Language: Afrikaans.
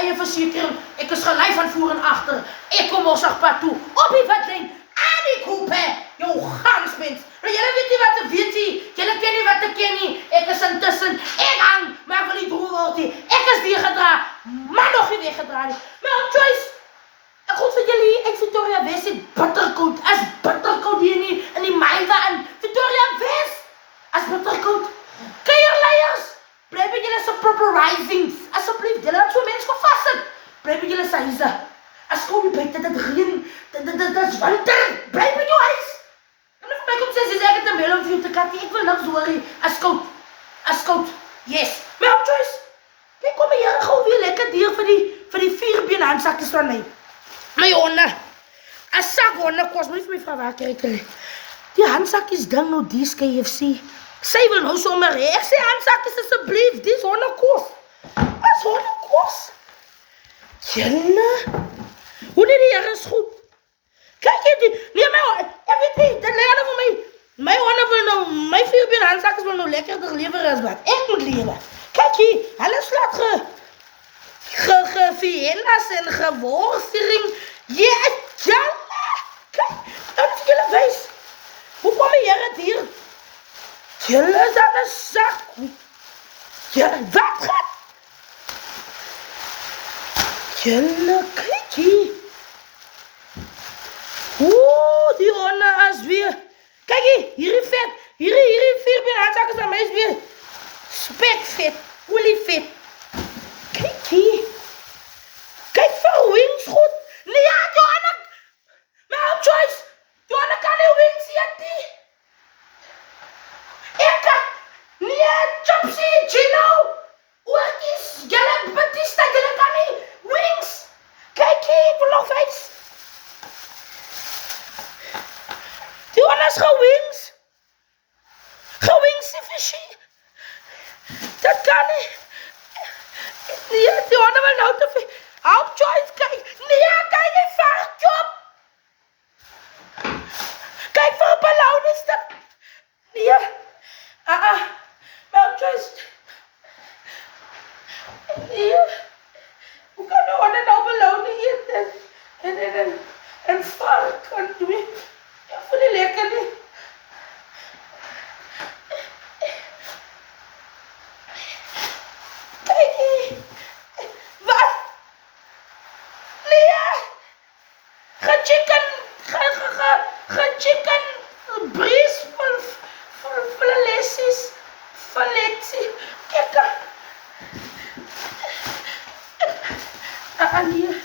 eie versekering. Ek is gelei van voor en agter. Ek kom Mossagpad toe. Op die watlyn. Aan die koepe. Jou gansmens. Maar julle weet nie wat te weet nie. Julle ken nie wat te ken nie. Ek is intussen. Ek hang. Maar van die broer word nie. Ek is weggedra. Maar nog nie weggedra nie. Maar Joyce. Ek goed vir julle hier uit Victoria West het bitterkoud. As bitterkoud hier nie in die Maiwa in Victoria West. As bitterkoud. Keierleiers. Bly by julle se proper risings. Asseblief, julle het so mense gevas het. Bly by julle se huise. As kom jy buite dit reën. Dit is winter. Bly by jou huis. En of my kom sê ek het 'n mail om vir jou te kat. Ek wil niks hoor nie. As koud. Yes. Maar Joyce. Kyk kom hier gou weer lekker deur vir die 4-been handsakkies van my. My honde. 'n sak honde kos my vir my vrou waar kry ek hulle. Die handsakkies ding nou dis KFC. Sy wil nou sommer hê. Ek sê handsakkies asseblief, dis honde kos. As honde kos. Julle. Hoe net die Here is goed. Kyk jy die, nee my, ek weet nie, dit lê aan vir my. My honde wil nou, my 4-been handsakkies wil nou lekkerder lewer as wat ek moet lewe. Kyk hier, hulle slaat viennas en geworstering. Ja, julle. Kyk, dat is julle wys. Hoe kom die Here hier? Julle is aan 'n sak. Ja, wat gaat? Julle, kyk hier. Oeh, die honde is weer. Kyk hier, hierdie vet. Hierdie 4-been handsakkies aan my is weer spekvet, olievet. Kyk hier. Kyk vir wings goed. Nee, ja, Johanna. Maar Joyce, Johanna kan nie wings eet nie. Ek kan. Nee, Chopsy, Gino. Oortjies, julle Batista, julle kan nie wings. Kyk hier, ek wil nog wys. Johanna is gewings. Gewings die visie. Dat kan nie. Nee, Johanna wil nou te veel. Help Joyce, kyk. Nee, kyk jy vark op. Kyk vir 'n ballonenstuk. Nee. Maar Joyce. Nee. Hoe kan Johanna nou ballonen eet en vark kan doen? Ja, voel nie lekker nie. Kyk hier. Wat? Nee. Chicken breeze vol lessies. Valetsie. Kyk. Nee.